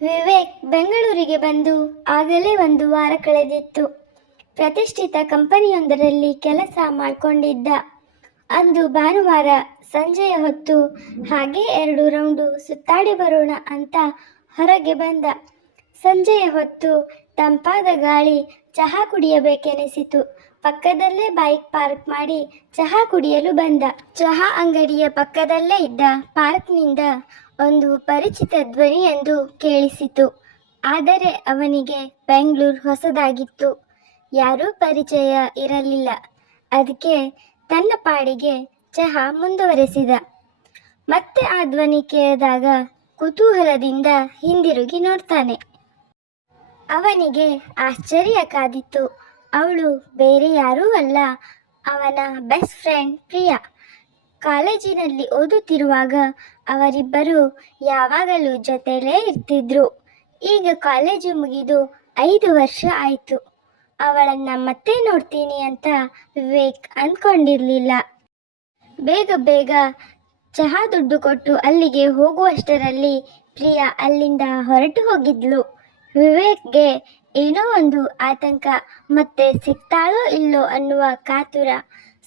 ವಿವೇಕ್ ಬೆಂಗಳೂರಿಗೆ ಬಂದು ಆಗಲೇ ಒಂದು ವಾರ ಕಳೆದಿತ್ತು. ಪ್ರತಿಷ್ಠಿತ ಕಂಪನಿಯೊಂದರಲ್ಲಿ ಕೆಲಸ ಮಾಡಿಕೊಂಡಿದ್ದ. ಅಂದು ಭಾನುವಾರ ಸಂಜೆಯ ಹೊತ್ತು ಹಾಗೆ 2 ರೌಂಡು ಸುತ್ತಾಡಿ ಬರೋಣ ಅಂತ ಹೊರಗೆ ಬಂದ. ಸಂಜೆಯ ಹೊತ್ತು ತಂಪಾದ ಗಾಳಿ, ಚಹಾ ಕುಡಿಯಬೇಕೆನಿಸಿತು. ಪಕ್ಕದಲ್ಲೇ ಬೈಕ್ ಪಾರ್ಕ್ ಮಾಡಿ ಚಹಾ ಕುಡಿಯಲು ಬಂದ. ಚಹಾ ಅಂಗಡಿಯ ಪಕ್ಕದಲ್ಲೇ ಇದ್ದ ಪಾರ್ಕ್ನಿಂದ ಒಂದು ಪರಿಚಿತ ಧ್ವನಿಯೊಂದು ಕೇಳಿಸಿತು. ಆದರೆ ಅವನಿಗೆ ಬೆಂಗಳೂರು ಹೊಸದಾಗಿತ್ತು. ಯಾರೂ ಪರಿಚಯ ಇರಲಿಲ್ಲ. ಅದಕ್ಕೆ ತನ್ನ ಪಾಡಿಗೆ ಚಹಾ ಮುಂದುವರೆಸಿದ. ಮತ್ತೆ ಆ ಧ್ವನಿ ಕೇಳಿದಾಗ ಕುತೂಹಲದಿಂದ ಹಿಂದಿರುಗಿ ನೋಡ್ತಾನೆ. ಅವನಿಗೆ ಆಶ್ಚರ್ಯ ಕಾದಿತ್ತು. ಅವಳು ಬೇರೆ ಯಾರೂ ಅಲ್ಲ, ಅವನ ಬೆಸ್ಟ್ ಫ್ರೆಂಡ್ ಪ್ರಿಯಾ. ಕಾಲೇಜಿನಲ್ಲಿ ಓದುತ್ತಿರುವಾಗ ಅವರಿಬ್ಬರು ಯಾವಾಗಲೂ ಜೊತೆಲೇ ಇರ್ತಿದ್ರು. ಈಗ ಕಾಲೇಜು ಮುಗಿದು 5 ವರ್ಷ ಆಯಿತು. ಅವಳನ್ನು ಮತ್ತೆ ನೋಡ್ತೀನಿ ಅಂತ ವಿವೇಕ್ ಅಂದ್ಕೊಂಡಿರಲಿಲ್ಲ. ಬೇಗ ಬೇಗ ಚಹಾ ದುಡ್ಡು ಕೊಟ್ಟು ಅಲ್ಲಿಗೆ ಹೋಗುವಷ್ಟರಲ್ಲಿ ಪ್ರಿಯಾ ಅಲ್ಲಿಂದ ಹೊರಟು ಹೋಗಿದ್ಲು. ವಿವೇಕ್ಗೆ ಏನೋ ಒಂದು ಆತಂಕ, ಮತ್ತೆ ಸಿಗ್ತಾಳೋ ಇಲ್ಲೋ ಅನ್ನುವ ಕಾತುರ.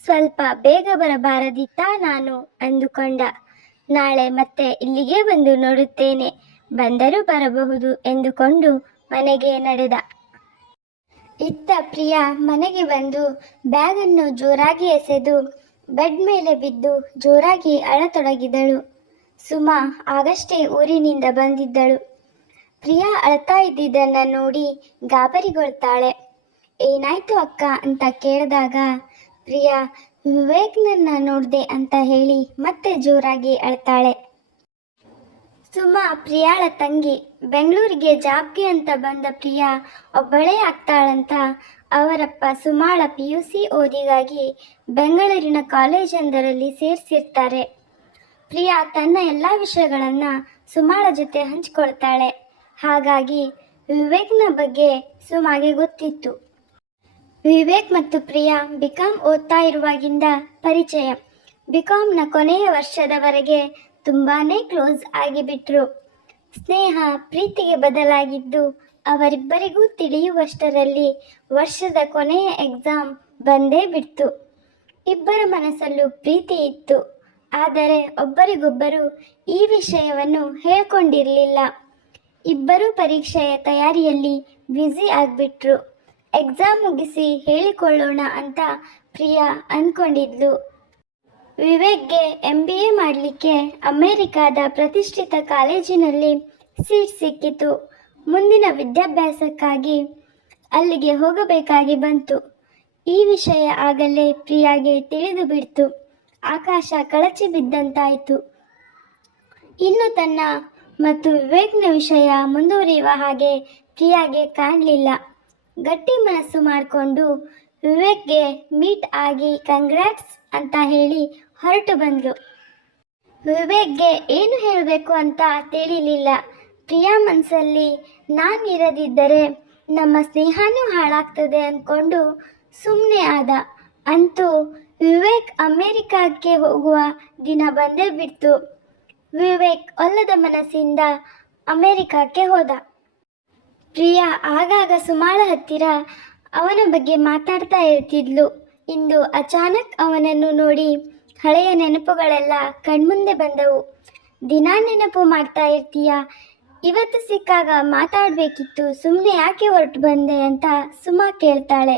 ಸ್ವಲ್ಪ ಬೇಗ ಬರಬಾರದಿತ್ತಾ ನಾನು ಅಂದುಕೊಂಡ. ನಾಳೆ ಮತ್ತೆ ಇಲ್ಲಿಗೆ ಬಂದು ನೋಡುತ್ತೇನೆ, ಬಂದರೂ ಬರಬಹುದು ಎಂದುಕೊಂಡು ಮನೆಗೆ ನಡೆದ. ಇತ್ತ ಪ್ರಿಯಾ ಮನೆಗೆ ಬಂದು ಬ್ಯಾಗನ್ನು ಜೋರಾಗಿ ಎಸೆದು ಬೆಡ್ ಮೇಲೆ ಬಿದ್ದು ಜೋರಾಗಿ ಅಳತೊಡಗಿದಳು. ಸುಮಾ ಆಗಷ್ಟೇ ಊರಿನಿಂದ ಬಂದಿದ್ದಳು. ಪ್ರಿಯಾ ಅಳ್ತಾ ಇದ್ದಿದ್ದನ್ನು ನೋಡಿ ಗಾಬರಿಗೊಳ್ತಾಳೆ. ಏನಾಯ್ತು ಅಕ್ಕ ಅಂತ ಕೇಳಿದಾಗ ಪ್ರಿಯಾ ವಿವೇಕ್ನನ್ನ ನೋಡಿದೆ ಅಂತ ಹೇಳಿ ಮತ್ತೆ ಜೋರಾಗಿ ಅಳ್ತಾಳೆ. ಸುಮಾ ಪ್ರಿಯಾಳ ತಂಗಿ. ಬೆಂಗಳೂರಿಗೆ ಜಾಬ್ಗೆ ಅಂತ ಬಂದ ಪ್ರಿಯಾ ಒಬ್ಬಳೇ ಆಗ್ತಾಳಂತ ಅವರಪ್ಪ ಸುಮಾಳ PUC ಓದಿಗಾಗಿ ಬೆಂಗಳೂರಿನ ಕಾಲೇಜೊಂದರಲ್ಲಿ ಸೇರಿಸಿರ್ತಾರೆ. ಪ್ರಿಯಾ ತನ್ನ ಎಲ್ಲ ವಿಷಯಗಳನ್ನು ಸುಮಾಳ ಜೊತೆ ಹಂಚಿಕೊಳ್ತಾಳೆ. ಹಾಗಾಗಿ ವಿವೇಕ್ನ ಬಗ್ಗೆ ಸುಮಾಗೆ ಗೊತ್ತಿತ್ತು. ವಿವೇಕ್ ಮತ್ತು ಪ್ರಿಯಾ BCom ಓದ್ತಾ ಇರುವಾಗಿಂದ ಪರಿಚಯ. BComನ ಕೊನೆಯ ವರ್ಷದವರೆಗೆ ತುಂಬಾನೇ ಕ್ಲೋಸ್ ಆಗಿಬಿಟ್ರು. ಸ್ನೇಹ ಪ್ರೀತಿಗೆ ಬದಲಾಗಿದ್ದು ಅವರಿಬ್ಬರಿಗೂ ತಿಳಿಯುವಷ್ಟರಲ್ಲಿ ವರ್ಷದ ಕೊನೆಯ ಎಕ್ಸಾಮ್ ಬಂದೇ ಬಿಡ್ತು. ಇಬ್ಬರ ಮನಸ್ಸಲ್ಲೂ ಪ್ರೀತಿ ಇತ್ತು. ಆದರೆ ಒಬ್ಬರಿಗೊಬ್ಬರು ಈ ವಿಷಯವನ್ನು ಹೇಳ್ಕೊಂಡಿರಲಿಲ್ಲ. ಇಬ್ಬರೂ ಪರೀಕ್ಷೆಯ ತಯಾರಿಯಲ್ಲಿ ಬ್ಯುಸಿ ಆಗಿಬಿಟ್ರು. ಎಕ್ಸಾಮ್ ಮುಗಿಸಿ ಹೇಳಿಕೊಳ್ಳೋಣ ಅಂತ ಪ್ರಿಯಾ ಅಂದ್ಕೊಂಡಿದ್ಲು. ವಿವೇಕ್ಗೆ MBA ಮಾಡಲಿಕ್ಕೆ ಅಮೆರಿಕಾದ ಪ್ರತಿಷ್ಠಿತ ಕಾಲೇಜಿನಲ್ಲಿ ಸೀಟ್ ಸಿಕ್ಕಿತು. ಮುಂದಿನ ವಿದ್ಯಾಭ್ಯಾಸಕ್ಕಾಗಿ ಅಲ್ಲಿಗೆ ಹೋಗಬೇಕಾಗಿ ಬಂತು. ಈ ವಿಷಯ ಆಗಲೇ ಪ್ರಿಯಾಗೆ ತಿಳಿದು ಬಿಡ್ತು. ಆಕಾಶ ಕಳಚಿ ಬಿದ್ದಂತಾಯಿತು. ಇನ್ನು ತನ್ನ ಮತ್ತು ವಿವೇಕ್ನ ವಿಷಯ ಮುಂದುವರಿಯುವ ಹಾಗೆ ಪ್ರಿಯಾಗೆ ಕಾಣಲಿಲ್ಲ. ಗಟ್ಟಿ ಮನಸ್ಸು ಮಾಡಿಕೊಂಡು ವಿವೇಕ್ಗೆ ಮೀಟ್ ಆಗಿ ಕಂಗ್ರಾಟ್ಸ್ ಅಂತ ಹೇಳಿ ಹೊರಟು ಬಂದ್ಲು. ವಿವೇಕ್ಗೆ ಏನು ಹೇಳಬೇಕು ಅಂತ ತಿಳಿಲಿಲ್ಲ. ಪ್ರಿಯಾ ಮನಸ್ಸಲ್ಲಿ ನಾನಿರದಿದ್ದರೆ ನಮ್ಮ ಸ್ನೇಹನೂ ಹಾಳಾಗ್ತದೆ ಅಂದ್ಕೊಂಡು ಸುಮ್ಮನೆ ಆದ. ಅಂತೂ ವಿವೇಕ್ ಅಮೆರಿಕಕ್ಕೆ ಹೋಗುವ ದಿನ ಬಂದೇ ಬಿಡ್ತು. ವಿವೇಕ್ ಒಲ್ಲದ ಮನಸ್ಸಿಂದ ಅಮೆರಿಕಕ್ಕೆ ಹೋದ. ಪ್ರಿಯಾ ಆಗಾಗ ಸುಮಾಳ ಹತ್ತಿರ ಅವನ ಬಗ್ಗೆ ಮಾತಾಡ್ತಾ ಇರ್ತಿದ್ಲು. ಇಂದು ಅಚಾನಕ್ ಅವನನ್ನು ನೋಡಿ ಹಳೆಯ ನೆನಪುಗಳೆಲ್ಲ ಕಣ್ಮುಂದೆ ಬಂದವು. ದಿನ ನೆನಪು ಮಾಡ್ತಾ ಇರ್ತೀಯ, ಇವತ್ತು ಸಿಕ್ಕಾಗ ಮಾತಾಡಬೇಕಿತ್ತು, ಸುಮ್ಮನೆ ಯಾಕೆ ಹೊರಟು ಬಂದೆ ಅಂತ ಸುಮಾ ಕೇಳ್ತಾಳೆ.